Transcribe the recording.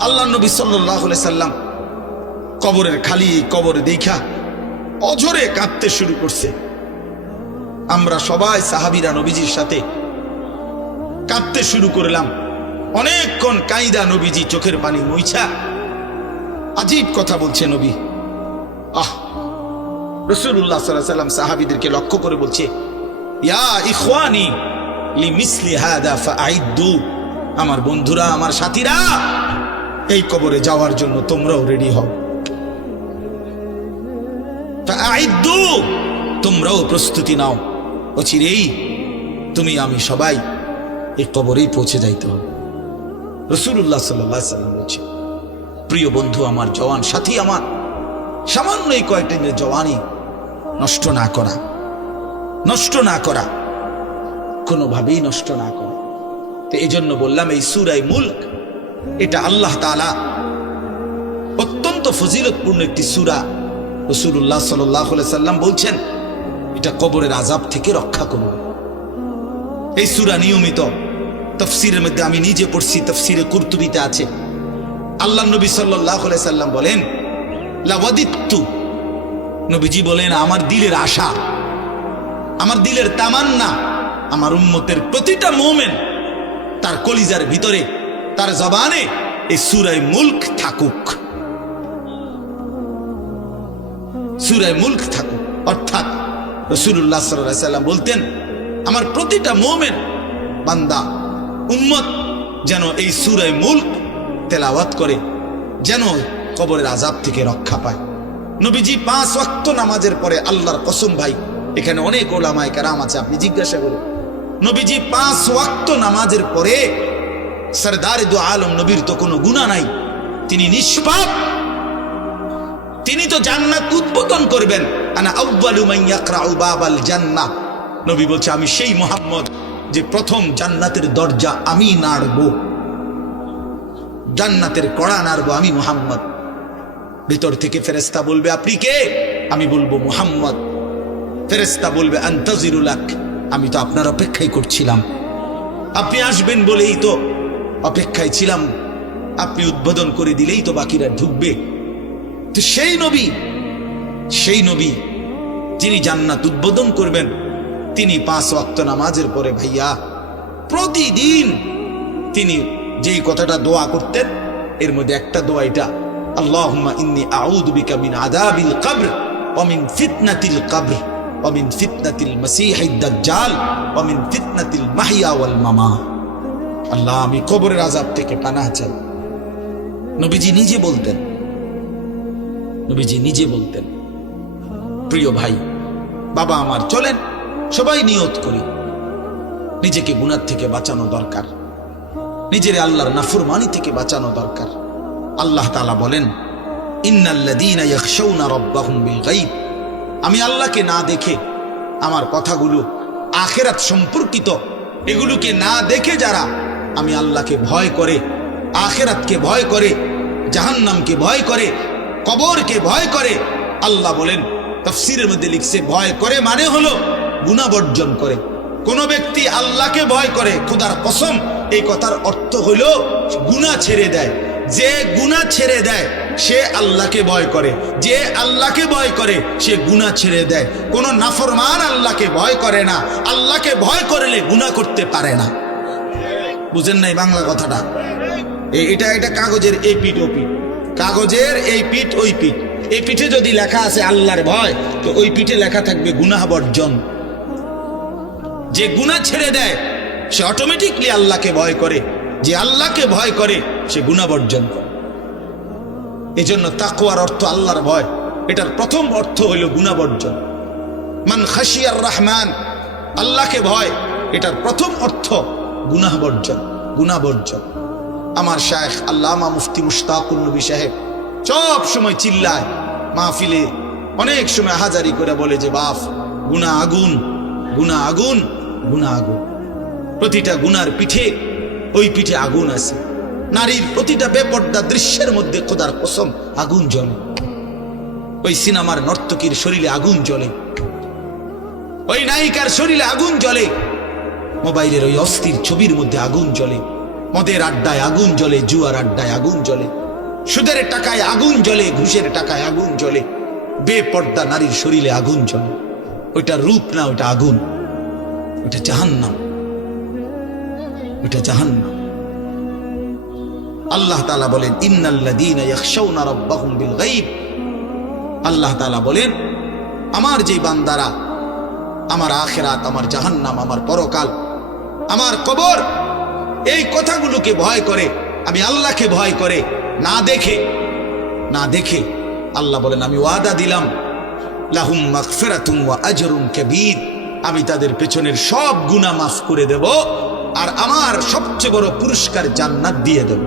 আল্লাহ নবী সাল্লাহ সাল্লাম কবরের খালি কবরে দেখা অঝরে কাঁদতে শুরু করছে। আমরা সবাই সাহাবিরা নবীজির সাথে কাঁদতে শুরু করলাম। অনেকক্ষণ কাইদা নবীজি চোখের পানি মুইছা। আজীব কথা বলছে নবী। আহ! রসুল্লাহ সাল্লাহ সাল্লাম সাহাবিদেরকে লক্ষ্য করে বলছে, ইয়া লি মিসলি আমার বন্ধুরা, আমার সাথীরা এই কবরে যাওয়ার জন্য তোমরাও রেডি হও। তোমরাও প্রস্তুতি নাও। অচিরেই তুমি, আমি সবাই এই কবরেই পৌঁছে যাইতে হবে। রসুল্লাহ সাল্লাহ সাল্লাম বলছে প্রিয় বন্ধু, আমার জওয়ান সাথী আমার, সামান্য এই কয়েকটা দিনের জওয়ানি নষ্ট না করা, নষ্ট না করা, কোনোভাবেই নষ্ট না করা। তো এই জন্য বললাম, এই সুরাই মুল্ক এটা আল্লাহ তালা অত্যন্ত ফজিলতপূর্ণ একটি সুরা। রসুল্লাহ সাল্লাহ সাল্লাম বলছেন, এটা কবরের আজাব থেকে রক্ষা করবে এই সুরা নিয়মিত তফসিরের মধ্যে আমি নিজে পড়ছি, তফসিরে কুর্তুবিতে আছে। আল্লাহ নবী সাল্লাহ সাল্লাম বলেন, লাওয়াদিত্তু। নবীজি বলেন, আমার দিলের আশা, আমার দিলের তামান্না, আমার উম্মতের প্রতিটা মোমেন্ট তার কলিজার ভিতরে তার জবানে এই সুরায় মুল্ক থাকুক। সুরায় মুল্ক থাকুক। অর্থাৎ রসুল্লাহ সাল্লাম বলতেন, আমার প্রতিটা মোমেন বান্দা, উম্মত যেন এই সুরায় মুল্ক তেলাওয়াত করে, যেন কবরের আজাব থেকে রক্ষা পায়। নবীজি পাঁচ ওয়াক্ত নামাজের পরে আল্লাহর কসম ভাই, এখানে অনেক ওলামায় কারাম আছে, আপনি জিজ্ঞাসা করুন। নবীজি পাঁচ ওয়াক্ত নামাজের পরে সরদার দু আলম নবীর তো কোনো গুণা নাই। তিনি নিষ্পাপ। তিনি তো জান্নাত উদ্বোধন করবেন। নবী বলছে, আমি সেই মোহাম্মদ যে প্রথম জান্নাতের দরজা আমি নাড়বো। জান্নাতের কড়া নাড়বো আমি মোহাম্মদ। ভিতর থেকে ফেরেস্তা বলবে, আপনি কে? আমি বলব, মোহাম্মদ। ফেরেস্তা বলবে আন্তাজিরুলাক আমি তো আপনার অপেক্ষাই করছিলাম। আপনি আসবেন বলেই তো অপেক্ষায় ছিলাম। আপনি উদ্বোধন করে দিলেই তো বাকিরা ঢুকবে। তো সেই নবী সেই নবী, যিনি জান্নাত উদ্বোধন করবেন, তিনি পাঁচ ওয়াক্ত নামাজের পরে ভাইয়া, প্রতিদিন তিনি যেই কথাটা দোয়া করতেন, এর মধ্যে একটা দোয়া এটা, আল্লাহুম্মা ইন্নী আউযু বিকা আযাবিল কবর, ওয়া মিন ফিতনাতিল কবর, ওয়া মিন ফিতনাতিল মাসীহিদ দাজ্জাল, ওয়া মিন ফিতনাতিল মাহইয়া ওয়াল মামাত। আল্লাহ, আমি কবরের আজাব থেকে পানাহ চাই। নবীজি নিজে বলতেন। নবীজি নিজে বলতেন, প্রিয় ভাই, বাবা আমার, চলেন, সবাই নিয়ত করি। নিজেকে গুনার থেকে বাঁচানো দরকার। নিজের আল্লাহর নাফরমানি থেকে বাঁচানো দরকার। আল্লাহ তালা বলেন আমি আল্লাহকে না দেখে আমার কথাগুলো আখেরাত সম্পর্কিত, এগুলোকে না দেখে যারা আমি আল্লাহকে ভয় করে, আখেরাতকে ভয় করে, জাহান্নামকে ভয় করে, কবরকে ভয় করে। আল্লাহ বলেন, তফসিরের মধ্যে লিখছে, ভয় করে মানে হলো গুণা বর্জন করে। কোন ব্যক্তি আল্লাহকে ভয় করে, খোদার কসম, এই কথার অর্থ হইল গুণা ছেড়ে দেয়। যে গুণা ছেড়ে দেয়, সে আল্লাহকে ভয় করে। যে আল্লাহকে ভয় করে, সে গুণা ছেড়ে দেয়। কোনো নাফরমান আল্লাহকে ভয় করে না। আল্লাহকে ভয় করলে গুণা করতে পারে না। বুঝেন নাই বাংলা কথাটা। এটা এটা কাগজের এই পিঠ, ও পিঠ। কাগজের এই পিঠ, ওই পিঠ। এই পিঠে যদি লেখা আছে আল্লাহর ভয়, তো ওই পিঠে লেখা থাকবে গুনাহ বর্জন। যে গুনাহ ছেড়ে দেয়, সে অটোমেটিকলি আল্লাহকে ভয় করে। যে আল্লাহকে ভয় করে, সে গুনাহ বর্জন করে। এজন্য তাকুয়ার অর্থ আল্লাহর ভয়। এটার প্রথম অর্থ হইল গুনাহ বর্জন। মান খাসিয়ার রহমান, আল্লাহকে ভয়। এটার প্রথম অর্থ গুনাহ বর্জন গুনাহ বর্জন আমার শায়েখ আল্লামা মুফতি মুশতাকুল নবী সাহেব সব সময় চিল্লায়, মাহফিলে অনেক সময় হাজারি করে বলে যে বাপ গুনা আগুন গুনা আগুন গুনা আগুন। প্রতিটা গুনার পিঠে, ওই পিঠে আগুন আছে। নারীর প্রতিটা বেপর্দা দৃশ্যের মধ্যে খোদার কসম আগুন জ্বলে। ওই সিনেমার নর্তকীর শরীরে আগুন জ্বলে। ওই নায়িকার শরীরে আগুন জ্বলে। মোবাইলের ওই অস্থির ছবির মধ্যে আগুন জ্বলে। মদের আড্ডায় আগুন জ্বলে, জুয়ার আড্ডায় আগুন জ্বলে। সুদের টাকায় আগুন জ্বলে, ঘুষের টাকায় আগুন জ্বলে। বেপর্দা নারীর শরীরে আগুন জ্বলে। ওইটা রূপ না, ওইটা আগুন। ওইটা জাহান্নাম। ওইটা জাহান্নাম। আল্লাহ তাআলা বলেন গায়ব আল্লাহ তাআলা বলেন, আমার যে বান্দারা, আমার আখেরাত, আমার জাহান্নাম, আমার পরকাল আমার কবর। এই কথাগুলোকে ভয় করে, আমি আল্লাহকে ভয় করে, না দেখে না দেখে আল্লাহ বলেন, আমি ওয়াদা দিলাম, লাহুম মাকফেরাতুম আজরুম কাবীর। আমি তাদের পেছনের সব গুনাহ মাফ করে দেব আর আমার সবচেয়ে বড় পুরস্কার জান্নাত দিয়ে দেব।